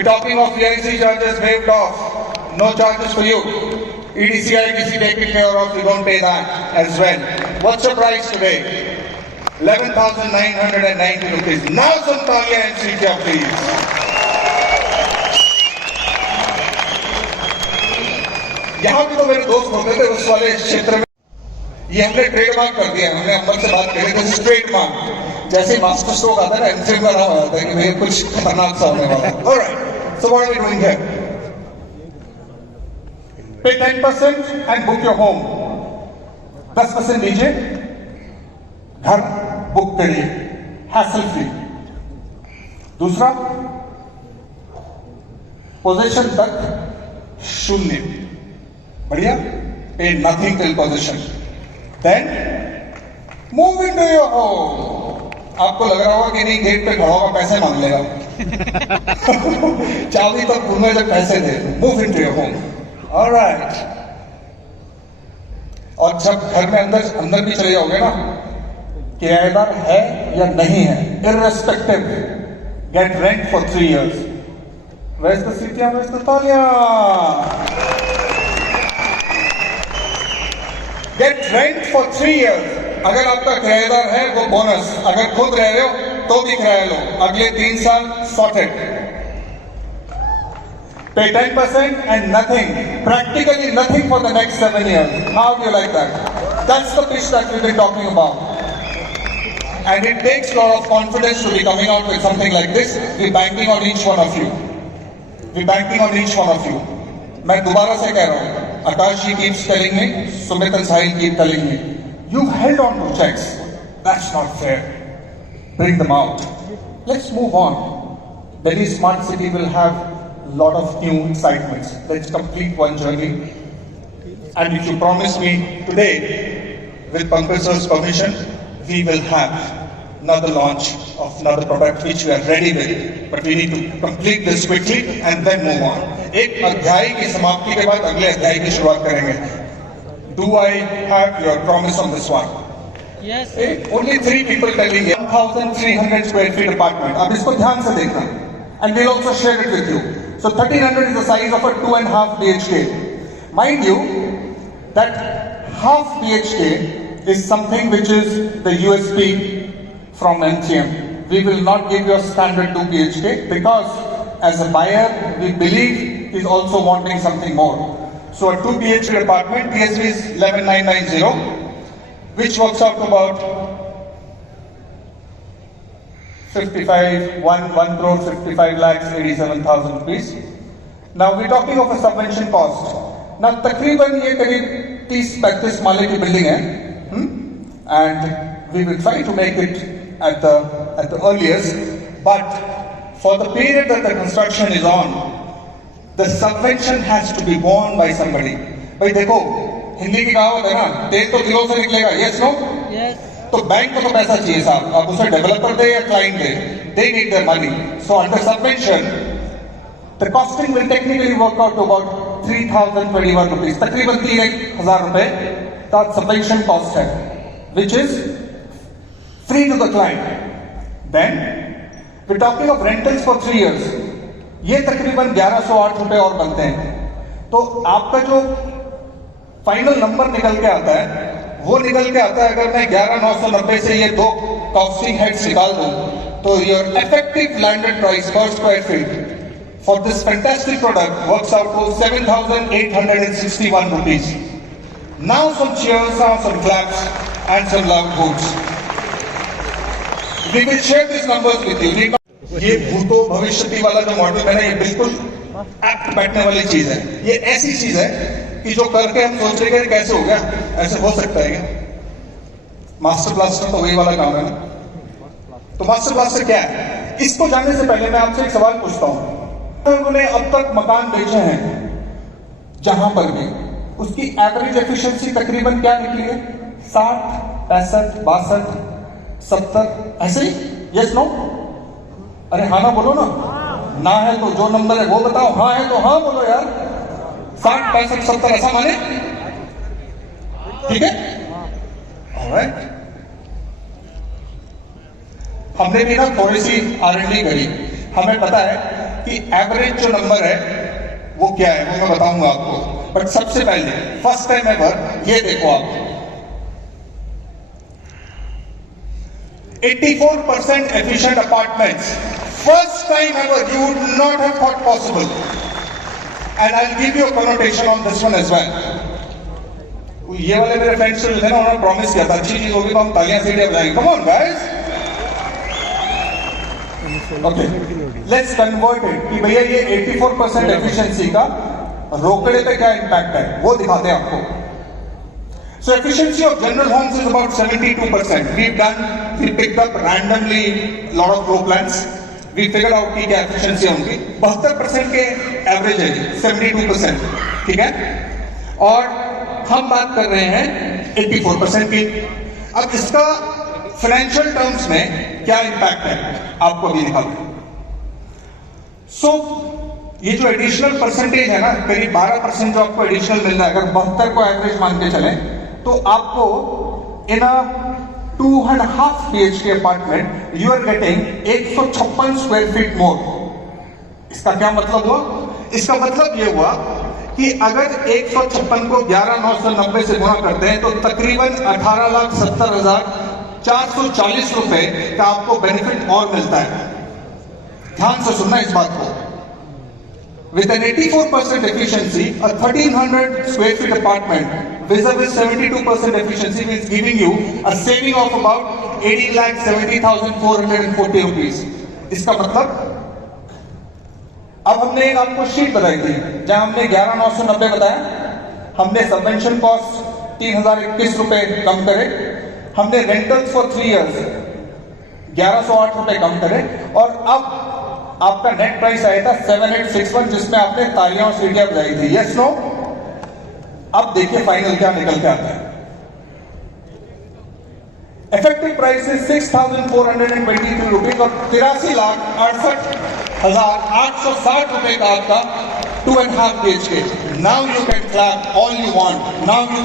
We're talking of EIC charges waived off. No charges for you. EDC, IDC taken care of. You don't pay that as well. What's the price today? 11,990 rupees. Now some Talia and Sitya, please. यहाँ भी तो मेरे दोस्त होते थे उस वाले क्षेत्र में। ये हमने ट्रेडमार्क कर दिया, हमने अंबर से बात करी थी ट्रेडमार्क। जैसे ही मास्टर स्ट्रोक आता है ना, एमसीएम का नाम आता है कि भैया कुछ खतरनाक सा होने वाला है। Alright, so what are we doing here? Pay 10% and book your home. 10% दीजिए, घर बुक करिए, हैसल फ्री। दूसरा, पोजीशन तक शून्य, बढ़िया, pay nothing till position, then move into your home. आपको लग रहा होगा कि नहीं, गेट पे खड़ा होगा पैसे मांग लेगा। चाबी तक पूरे जब पैसे दे, move into your home. Alright, और जब घर में अंदर भी चले जाओगे ना, किराएदार है या नहीं है, irrespective, get rent for 3 years। Where's the Sitya, where's the Talia? Get rent for 3 years। अगर आपका किराएदार है वो बोनस, अगर खुद रह रहे हो तो भी किराया लो, अगले 3 साल sorted. Pay 10% and nothing, practically nothing for the next 7 years. How do you like that? That's the pitch that we've been talking about. And it takes a lot of confidence to be coming out with something like this. We're banking on each one of you. We're banking on each one of you. मैं दोबारा से कह रहा हूँ, Akash ji keeps telling me, Sumit and Sahil keep telling me, you've held on to checks. That's not fair. Bring them out. Let's move on. Delhi Smart City will have a lot of new excitements. Let's complete one journey. And if you promise me today, with Pankaj sir's permission, we will have another launch of another product which we are ready with. But we need to complete this quickly and then move on. एक अध्याय की समाप्ति के बाद अगले अध्याय की शुरुआत करेंगे। Do I have your promise on this one? Yes. Only 3 people telling you 1,300 square feet apartment. अब इसको ध्यान से देखना. And we'll also share it with you. So 1,300 is the size of a 2.5 BHK. Mind you, that half BHK is something which is the USP from MCM. We will not give you a standard 2 BHK because as a buyer, we believe is also wanting something more. So a 2 BHK apartment, TSV is 11,990, which works out to about 1 crore 55 lakhs 87,000 rupees. Now we're talking of a subvention cost. Now तकरीबन ये करीब 30-35 माले की building है, and we will try to make it at the earliest, but for the period that the construction is on, the subvention has to be borne by somebody. भाई देखो, हिंदी की कहावत है ना, तेल तो दिलों से निकलेगा, yes no? Yes. तो बैंक को तो पैसा चाहिए साहब, आप उसे डेवलपर दे या client they, they need their money. So under subvention, the costing will technically work out to about 3,021 rupees, तकरीबन 3,000 रुपए का subvention cost है, which is free to the client. Then we're talking of rentals for 3 years. ये तकरीबन 1,108 रुपए और बनते हैं. तो आपका जो फाइनल नंबर निकल के आता है, वो निकल के आता है, अगर मैं 11,990 से ये 2 कॉस्टिंग हेड्स निकाल दूं, तो योर इफेक्टिव लैंडेड प्राइस पर square feet for this fantastic product works out to 7,861 rupees. Now some cheers, now some claps and some loud hoots. We will share these numbers with you. ये भूतो भविष्यति वाला जो model है ना, ये बिल्कुल एक्ट बैठने वाली चीज है. ये ऐसी चीज है कि जो करके हम सोच रहे हैं कैसे हो गया, ऐसे हो सकता है क्या? मास्टर ब्लास्टर तो वही वाला काम है ना. तो मास्टर ब्लास्टर क्या है? इसको जानने से पहले मैं आपसे एक सवाल पूछता हूँ. लोगों ने अब तक मकान बेचे हैं जहां पर भी, उसकी एवरेज एफिशिएंसी तकरीबन क्या निकली है? 60, 65, 62, 70, ऐसे ही? Yes no? अरे हाँ ना बोलो ना. ना है तो जो नंबर है वो बताओ, हाँ है तो हाँ बोलो यार. 60, 65, 70 ऐसा माने? ठीक है? ऑलराइट. हमने भी ना थोड़ी सी R&D करी. हमें पता है कि एवरेज जो नंबर है वो क्या है, वो मैं बताऊंगा आपको। बट सबसे पहले फर्स्ट टाइम एवर ये देखो आप, 84% efficient apartments. First time ever, you would not have thought possible. And I'll give you a connotation on this one as well. ये वाले मेरे फ्रेंड्स जो थे ना, उन्होंने प्रॉमिस किया था अच्छी चीज होगी तो हम तालियां सीटियां बजाएंगे। Come on guys. Okay, let's convert it कि भैया ये 84% efficiency का रोकड़े पे क्या इम्पैक्ट है वो दिखाते हैं आपको। So efficiency of general homes is about 72%. We picked up randomly lot of floor plans. We figured out कि क्या efficiency है उनकी। 72% के एवरेज है, 72%, ठीक है। और हम बात कर रहे हैं 84% की। अब इसका फाइनेंशियल टर्म्स में क्या इम्पैक्ट है आपको अभी दिखाते हैं। सो ये जो एडिशनल परसेंटेज है ना, करीब 12% जो आपको एडिशनल मिल रहा है, अगर 72 को एवरेज मान के चले तो आपको in a 2.5 BHK apartment you are getting 156 square feet more. इसका क्या मतलब हुआ? इसका मतलब ये हुआ कि अगर 156 को 11,990 से गुणा करते हैं तो तकरीबन 18,70,440 रुपए का आपको बेनिफिट और मिलता है। ध्यान से सुनना इस बात को। With an 84% efficiency, a 1,300 square feet apartment vis-a-vis 72% efficiency is giving you a saving of about 80,70,440 rupees. इसका मतलब अब हमने एक आपको शीट बताई थी जहां हमने 11,990 बताया, हमने सबवेंशन कॉस्ट 3,021 रुपए कम करे, हमने रेंटल्स फॉर 3 इयर्स 1,108 रुपए कम करे, और अब आपका नेट प्राइस आया था 7,861, जिसमें आपने तालियां और सीटियां बजाई थी। Yes no? अब देखिए फाइनल क्या निकल के आता है। इफेक्टिव प्राइस इज 6,423 रुपीज और 83,68,860 रुपए का आपका 2.5 BHK। Now you can clap all you want. Now you can